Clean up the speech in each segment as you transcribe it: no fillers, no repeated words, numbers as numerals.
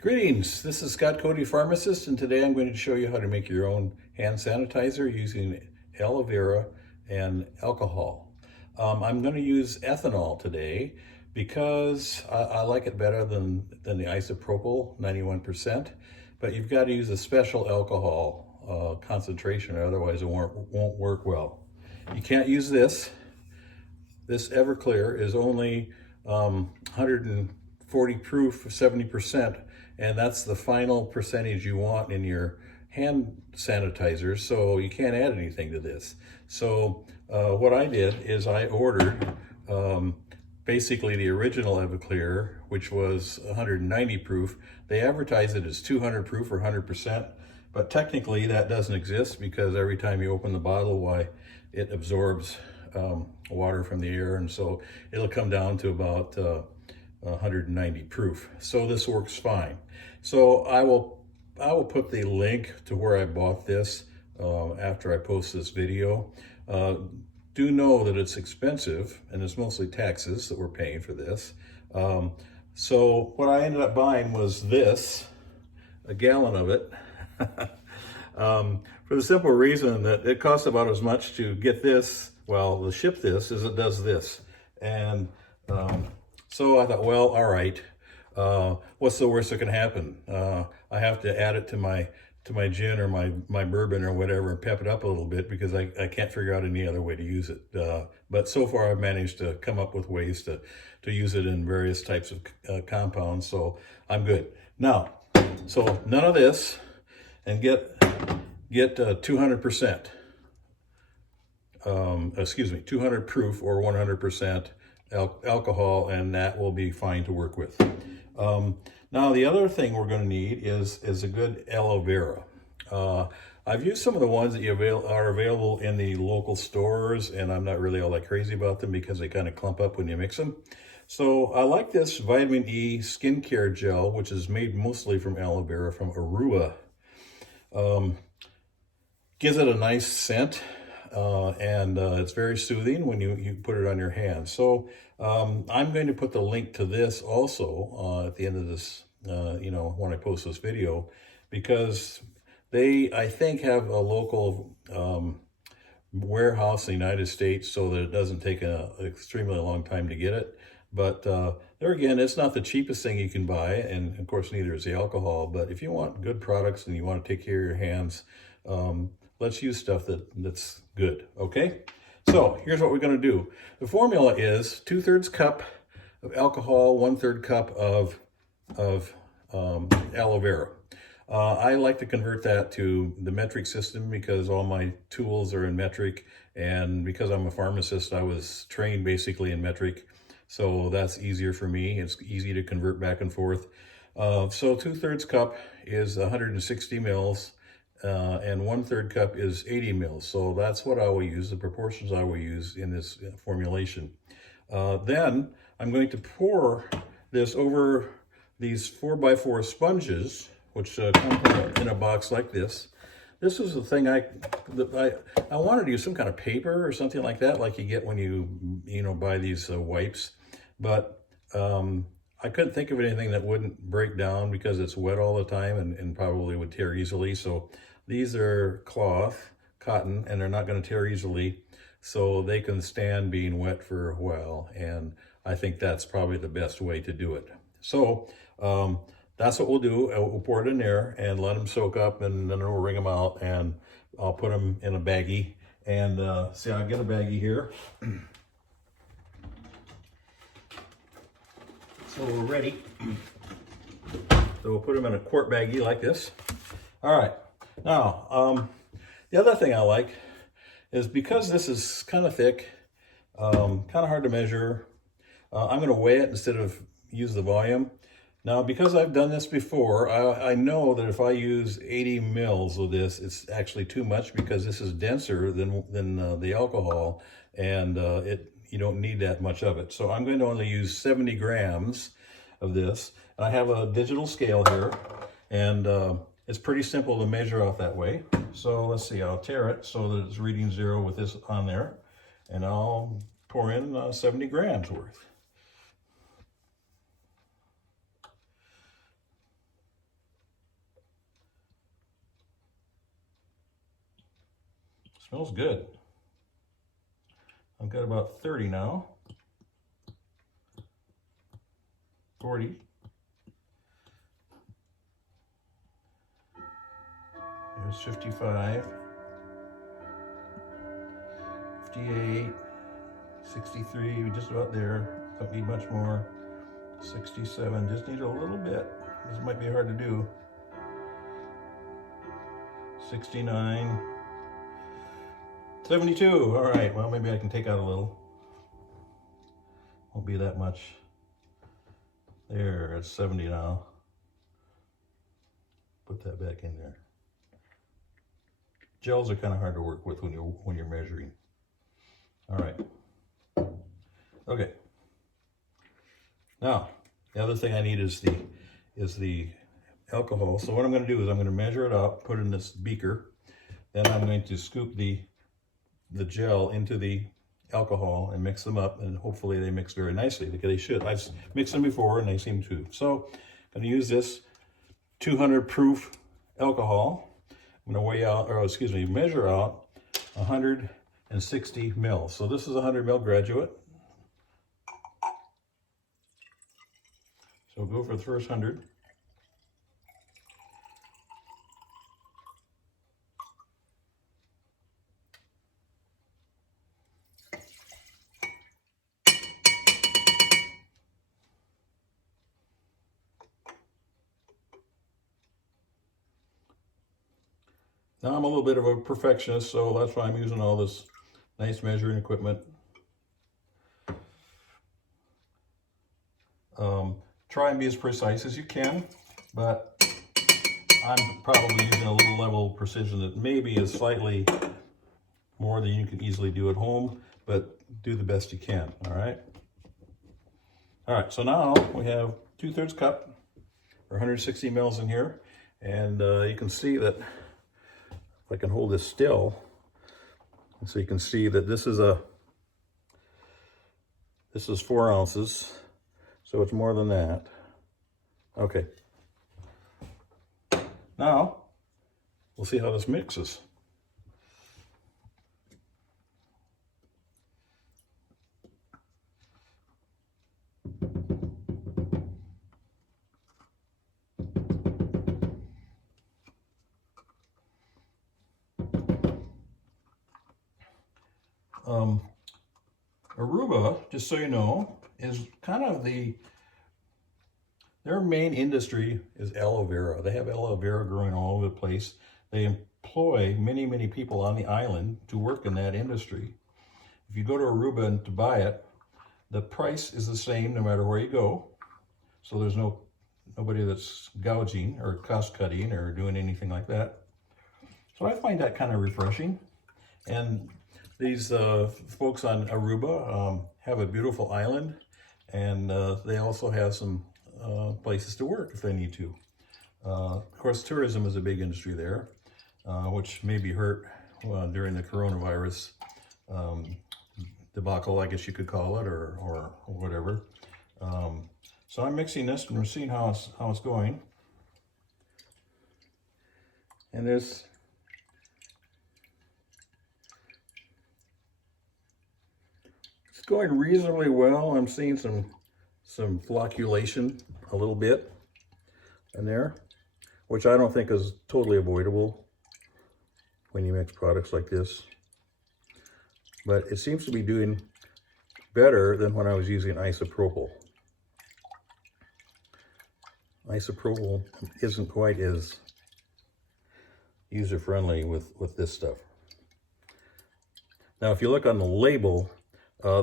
Greetings, this is Scott Cody, Pharmacist, and today I'm going to show you how to make your own hand sanitizer using aloe vera and alcohol. I'm going to use ethanol today because I like it better than the isopropyl, 91%, but you've got to use a special alcohol concentration, or otherwise it won't work well. You can't use this. This Everclear is only 140 proof, 70%, and that's the final percentage you want in your hand sanitizer, so you can't add anything to this. So what I did is I ordered basically the original Everclear, which was 190 proof. They advertise it as 200 proof or 100%, but technically that doesn't exist because every time you open the bottle, why, it absorbs water from the air, and so it'll come down to about 190 proof. So this works fine. So I will put the link to where I bought this after I post this video. Do know that it's expensive, and it's mostly taxes that we're paying for this. So what I ended up buying was this, a gallon of it. For the simple reason that it costs about as much to get this, well, to ship this, as it does this. And so I thought, well, all right, what's the worst that can happen? I have to add it to my gin or my bourbon or whatever and pep it up a little bit because I can't figure out any other way to use it. But so far I've managed to come up with ways to use it in various types of compounds, so I'm good. Now, so none of this, and get 200%, 200 proof or 100% alcohol, and that will be fine to work with. Now the other thing we're going to need is a good aloe vera. I've used some of the ones that are available in the local stores, and I'm not really all that crazy about them because they kind of clump up when you mix them. So I like this vitamin E skincare gel, which is made mostly from aloe vera from Arua. Gives it a nice scent, and it's very soothing when you put it on your hands. So I'm going to put the link to this also at the end of this, when I post this video, because they, I think, have a local warehouse in the United States so that it doesn't take an extremely long time to get it. But there again, it's not the cheapest thing you can buy, and of course neither is the alcohol. But if you want good products and you want to take care of your hands, let's use stuff that's good, okay? So here's what we're going to do. The formula is 2/3 cup of alcohol, 1/3 cup of aloe vera. I like to convert that to the metric system because all my tools are in metric, and because I'm a pharmacist, I was trained basically in metric, so that's easier for me. It's easy to convert back and forth. So 2/3 cup is 160 mils. And 1/3 cup is 80 mils. So that's what I will use, the proportions I will use in this formulation. Then I'm going to pour this over these 4x4 sponges, which come in a box like this. This is the thing I wanted to use some kind of paper or something like that, like you get when you buy these wipes, but I couldn't think of anything that wouldn't break down because it's wet all the time and probably would tear easily. So these are cotton, and they're not going to tear easily, so they can stand being wet for a while. And I think that's probably the best way to do it. So that's what we'll do. We'll pour it in there and let them soak up, and then we'll wring them out, and I'll put them in a baggie. And see, I'll get a baggie here. So we're ready. So we'll put them in a quart baggie like this. All right. Now, the other thing I like is because this is kind of thick, kind of hard to measure, I'm going to weigh it instead of use the volume. Now, because I've done this before, I know that if I use 80 mils of this, it's actually too much because this is denser than the alcohol, and you don't need that much of it. So I'm going to only use 70 grams of this. And I have a digital scale here, and it's pretty simple to measure out that way. So let's see, I'll tear it so that it's reading 0 with this on there, and I'll pour in 70 grams worth. Smells good. I've got about 30 now. 40. There's 55. 58. 63, we're just about there. Don't need much more. 67, just need a little bit. This might be hard to do. 69. 72, all right, well, maybe I can take out a little. Won't be that much. There, it's 70 now. Put that back in there. Gels are kind of hard to work with when you're measuring. All right. Okay. Now, the other thing I need is the alcohol. So what I'm going to do is I'm going to measure it up, put it in this beaker. Then I'm going to scoop the gel into the alcohol and mix them up, and hopefully they mix very nicely, because they should. I've mixed them before and they seem to. So I'm going to use this 200 proof alcohol. I'm going to measure out 160 mils. So this is 100 mil graduate. So we'll go for the first 100. Now I'm a little bit of a perfectionist, so that's why I'm using all this nice measuring equipment. Try and be as precise as you can, but I'm probably using a little level of precision that maybe is slightly more than you can easily do at home, but do the best you can, all right? All right, so now we have 2/3 cup, or 160 mils in here, and you can see that if I can hold this still, so you can see that this is 4 ounces, so it's more than that. Okay. Now, we'll see how this mixes. Aruba, just so you know, is kind of their main industry is aloe vera. They have aloe vera growing all over the place. They employ many, many people on the island to work in that industry. If you go to Aruba and to buy it, the price is the same no matter where you go. So there's nobody that's gouging or cost cutting or doing anything like that. So I find that kind of refreshing. And these folks on Aruba have a beautiful island, and they also have some places to work if they need to. Of course, tourism is a big industry there, which may be hurt during the coronavirus debacle, I guess you could call it, or whatever. So I'm mixing this, and we're seeing how it's going. And it's going reasonably well. I'm seeing some flocculation a little bit in there, which I don't think is totally avoidable when you mix products like this. But it seems to be doing better than when I was using isopropyl. Isopropyl isn't quite as user-friendly with this stuff. Now, if you look on the label,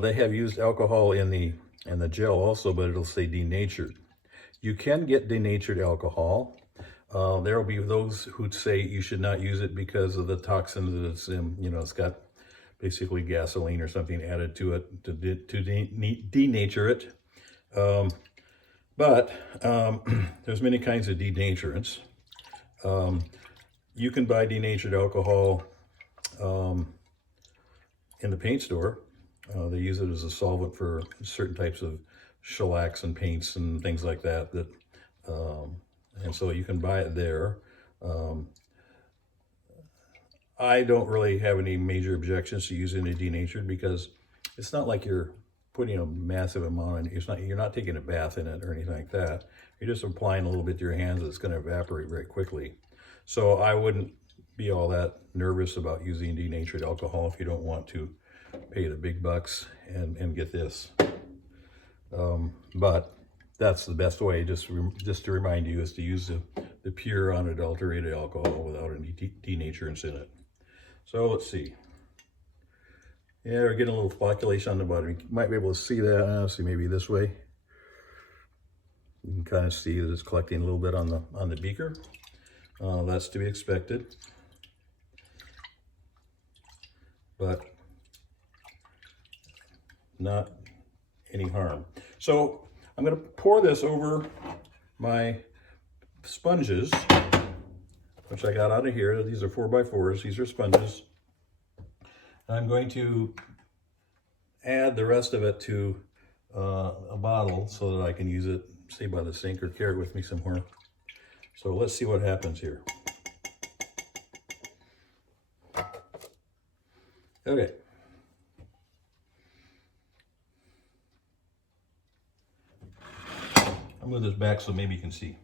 they have used alcohol in the gel also, but it'll say denatured. You can get denatured alcohol. There will be those who say you should not use it because of the toxins that it's in. You know, it's got basically gasoline or something added to it to denature it. But there's many kinds of denaturants. You can buy denatured alcohol in the paint store. They use it as a solvent for certain types of shellacs and paints and things like that. And so you can buy it there. I don't really have any major objections to using a denatured because it's not like you're putting a massive amount in. You're not taking a bath in it or anything like that. You're just applying a little bit to your hands that's going to evaporate very quickly. So I wouldn't be all that nervous about using denatured alcohol if you don't want to pay the big bucks and get this. But that's the best way, just to remind you, is to use the pure unadulterated alcohol without any denaturants in it. So let's see. Yeah, we're getting a little flocculation on the bottom. You might be able to see that. See, maybe this way. You can kind of see that it's collecting a little bit on the beaker. That's to be expected, but not any harm. So I'm going to pour this over my sponges, which I got out of here. These are 4x4s. These are sponges. And I'm going to add the rest of it to a bottle so that I can use it, say, by the sink or carry it with me somewhere. So let's see what happens here. Okay. I'll move this back so maybe you can see.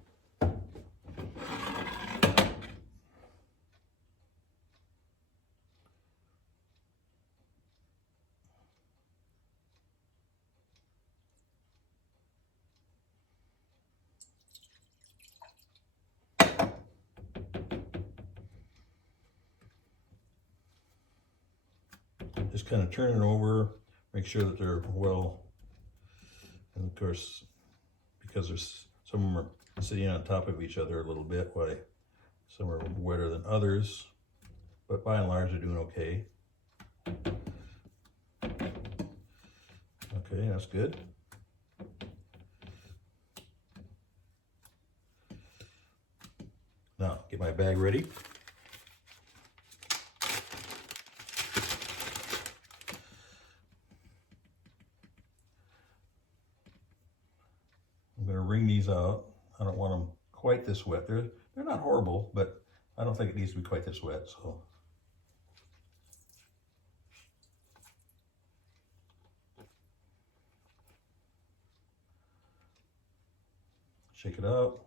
Just kind of turn it over, make sure that they're well, and of course, because there's some of them are sitting on top of each other a little bit, why some are wetter than others, but by and large they're doing okay. Okay, that's good. Now, get my bag ready. I'm going to wring these out. I don't want them quite this wet. They're not horrible, but I don't think it needs to be quite this wet. So shake it out.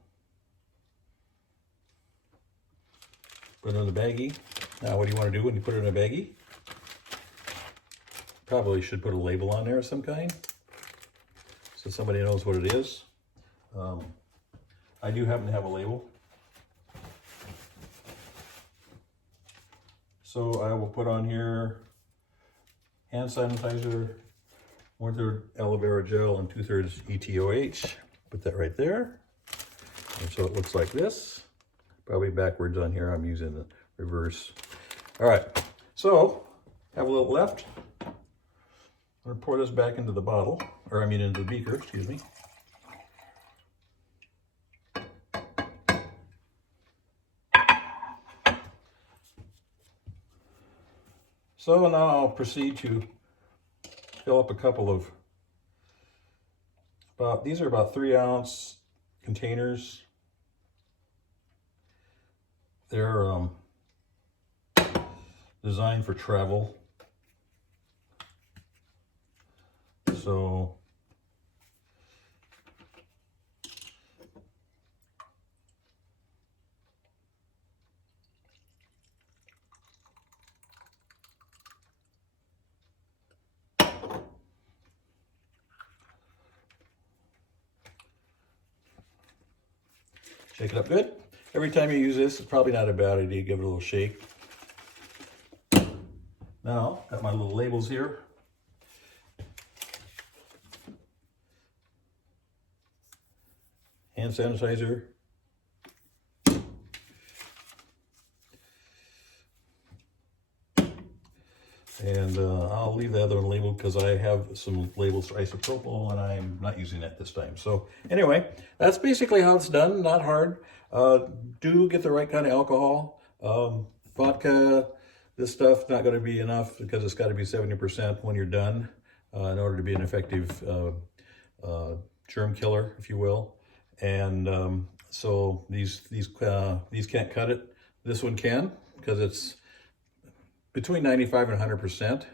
Put it in the baggie. Now, what do you want to do when you put it in a baggie? Probably should put a label on there of some kind, so somebody knows what it is. I do happen to have a label. So I will put on here hand sanitizer, 1/3 aloe vera gel and 2/3 ETOH. Put that right there. And so it looks like this. Probably backwards on here. I'm using the reverse. All right, so have a little left. I'm gonna pour this back into the bottle, or I mean into the beaker, excuse me. So now I'll proceed to fill up a couple of, these are about 3-ounce containers. They're designed for travel. So shake it up good. Every time you use this, it's probably not a bad idea to give it a little shake. Now, got my little labels here. Hand sanitizer. And I'll leave the other one labeled because I have some labels for isopropyl and I'm not using that this time. So anyway, that's basically how it's done. Not hard. Do get the right kind of alcohol. Vodka, this stuff not going to be enough because it's got to be 70% when you're done in order to be an effective germ killer, if you will. And so these can't cut it. This one can, because it's between 95 and 100%.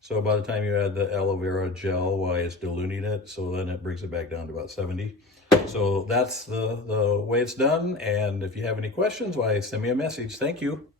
So by the time you add the aloe vera gel, why it's diluting it, so then it brings it back down to about 70. So that's the way it's done. And if you have any questions, why, send me a message. Thank you.